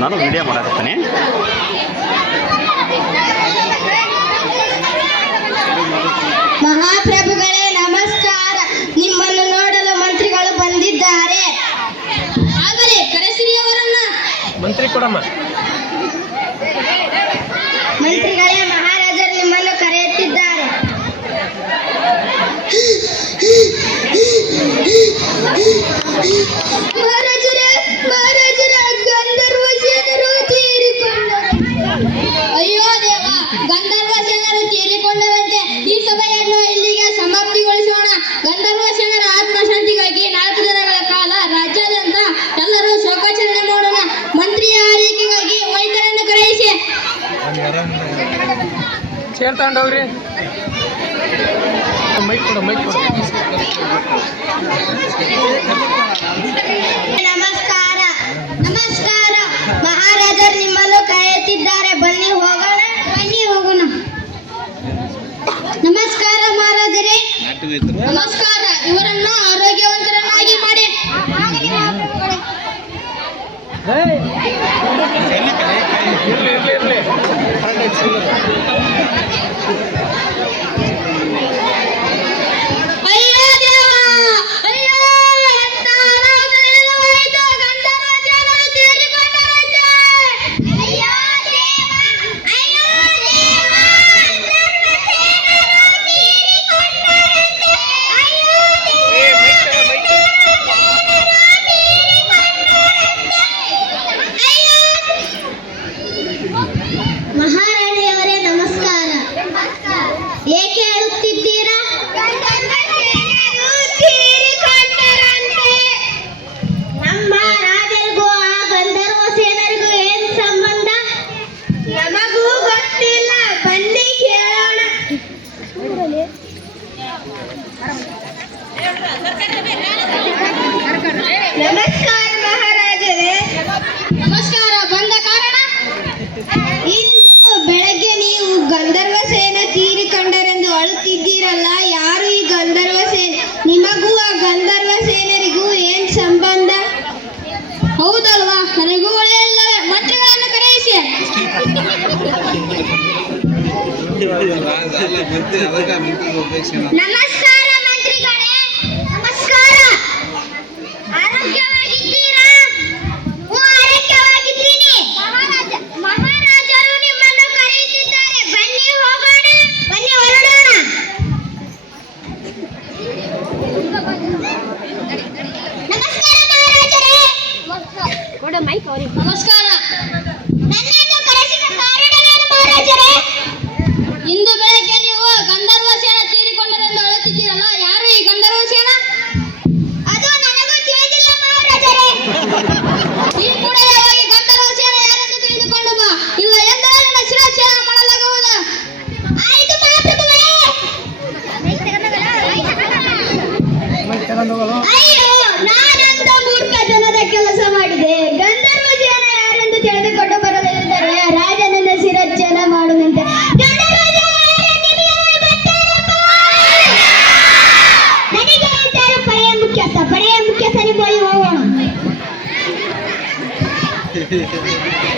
ನಾನು ವಿಡಿಯೋ ಮಾಡಾಕತ್ತೀನಿ ಮಹಾಪ್ರಭುಗಳೇ ನಮಸ್ಕಾರ ನಿಮ್ಮನ್ನು ನೋಡಲು ಮಂತ್ರಿಗಳು ಬಂದಿದ್ದಾರೆ ಆಗಲೇ ಕರೆಸಿರಿ ಅವರನ್ನ ಮಂತ್ರಿ ಕೊಡಮ್ಮ ಮಂತ್ರಿಗಳೇ ಮಹಾರಾಜರು ನಿಮ್ಮನ್ನು ಕರೆಯುತ್ತಿದ್ದಾರೆ ಚೇರ್ ತಗೊಂಡವ್ರಿ ಮೈಕ್ ಕೊಡು ಮೈಕ್ ಕೊಡು. ನಮಸ್ಕಾರ. ನಮಸ್ಕಾರ. ಮಹಾರಾಜರು ನಿಮ್ಮನ್ನು ಕಾಯುತ್ತಿದ್ದಾರೆ. ಬನ್ನಿ ಹೋಗೋಣ ಬನ್ನಿ ಹೋಗೋಣ. ನಮಸ್ಕಾರ ಮಹಾರಾಜರೇ. ನಮಸ್ಕಾರ. ಇವರನ್ನು ಆರೋಗ್ಯವಂತರನ್ನಾಗಿ ಮಾಡಿ. ಇರ್ಲಿ ಇರ್ಲಿ ಇರ್ಲಿ. Thank you. ¡Namaste! ハハハハ!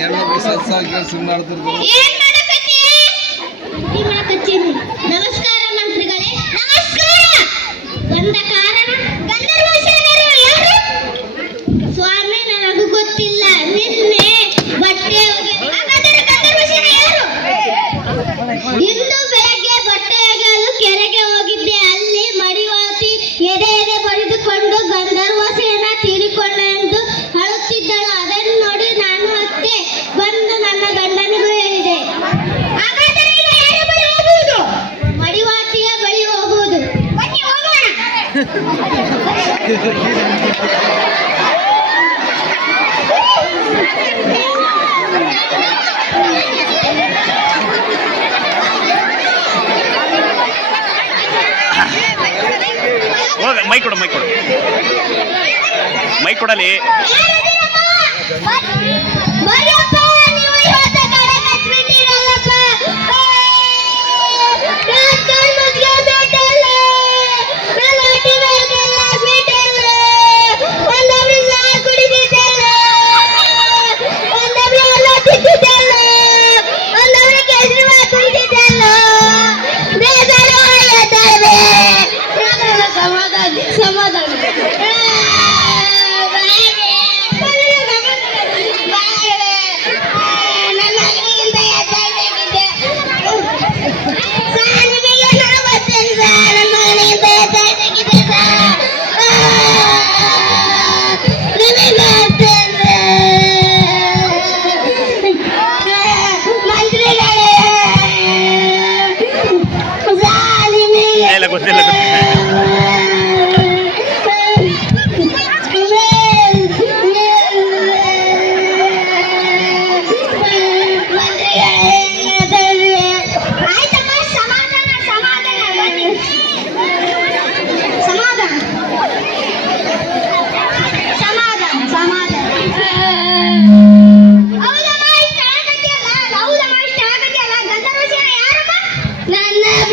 ಎಲ್ಲರೂ ಸತ್ಸಾಗ ಕೆಲಸ ನಮಸ್ಕಾರ ಒಂದ ನಮಸ್ಕಾರ ಮೈ ಕೊಡಲಿ.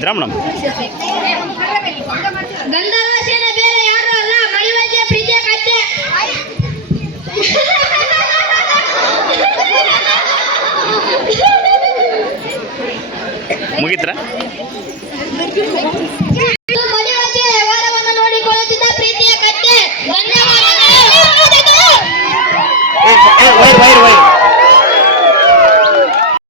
ಇದ್ರಾ ಮೇಡಮ್ ಬೇರೆ ಯಾರು ಅಲ್ಲ ಪ್ರೀತಿಯ ಮುಗಿತ್ರ?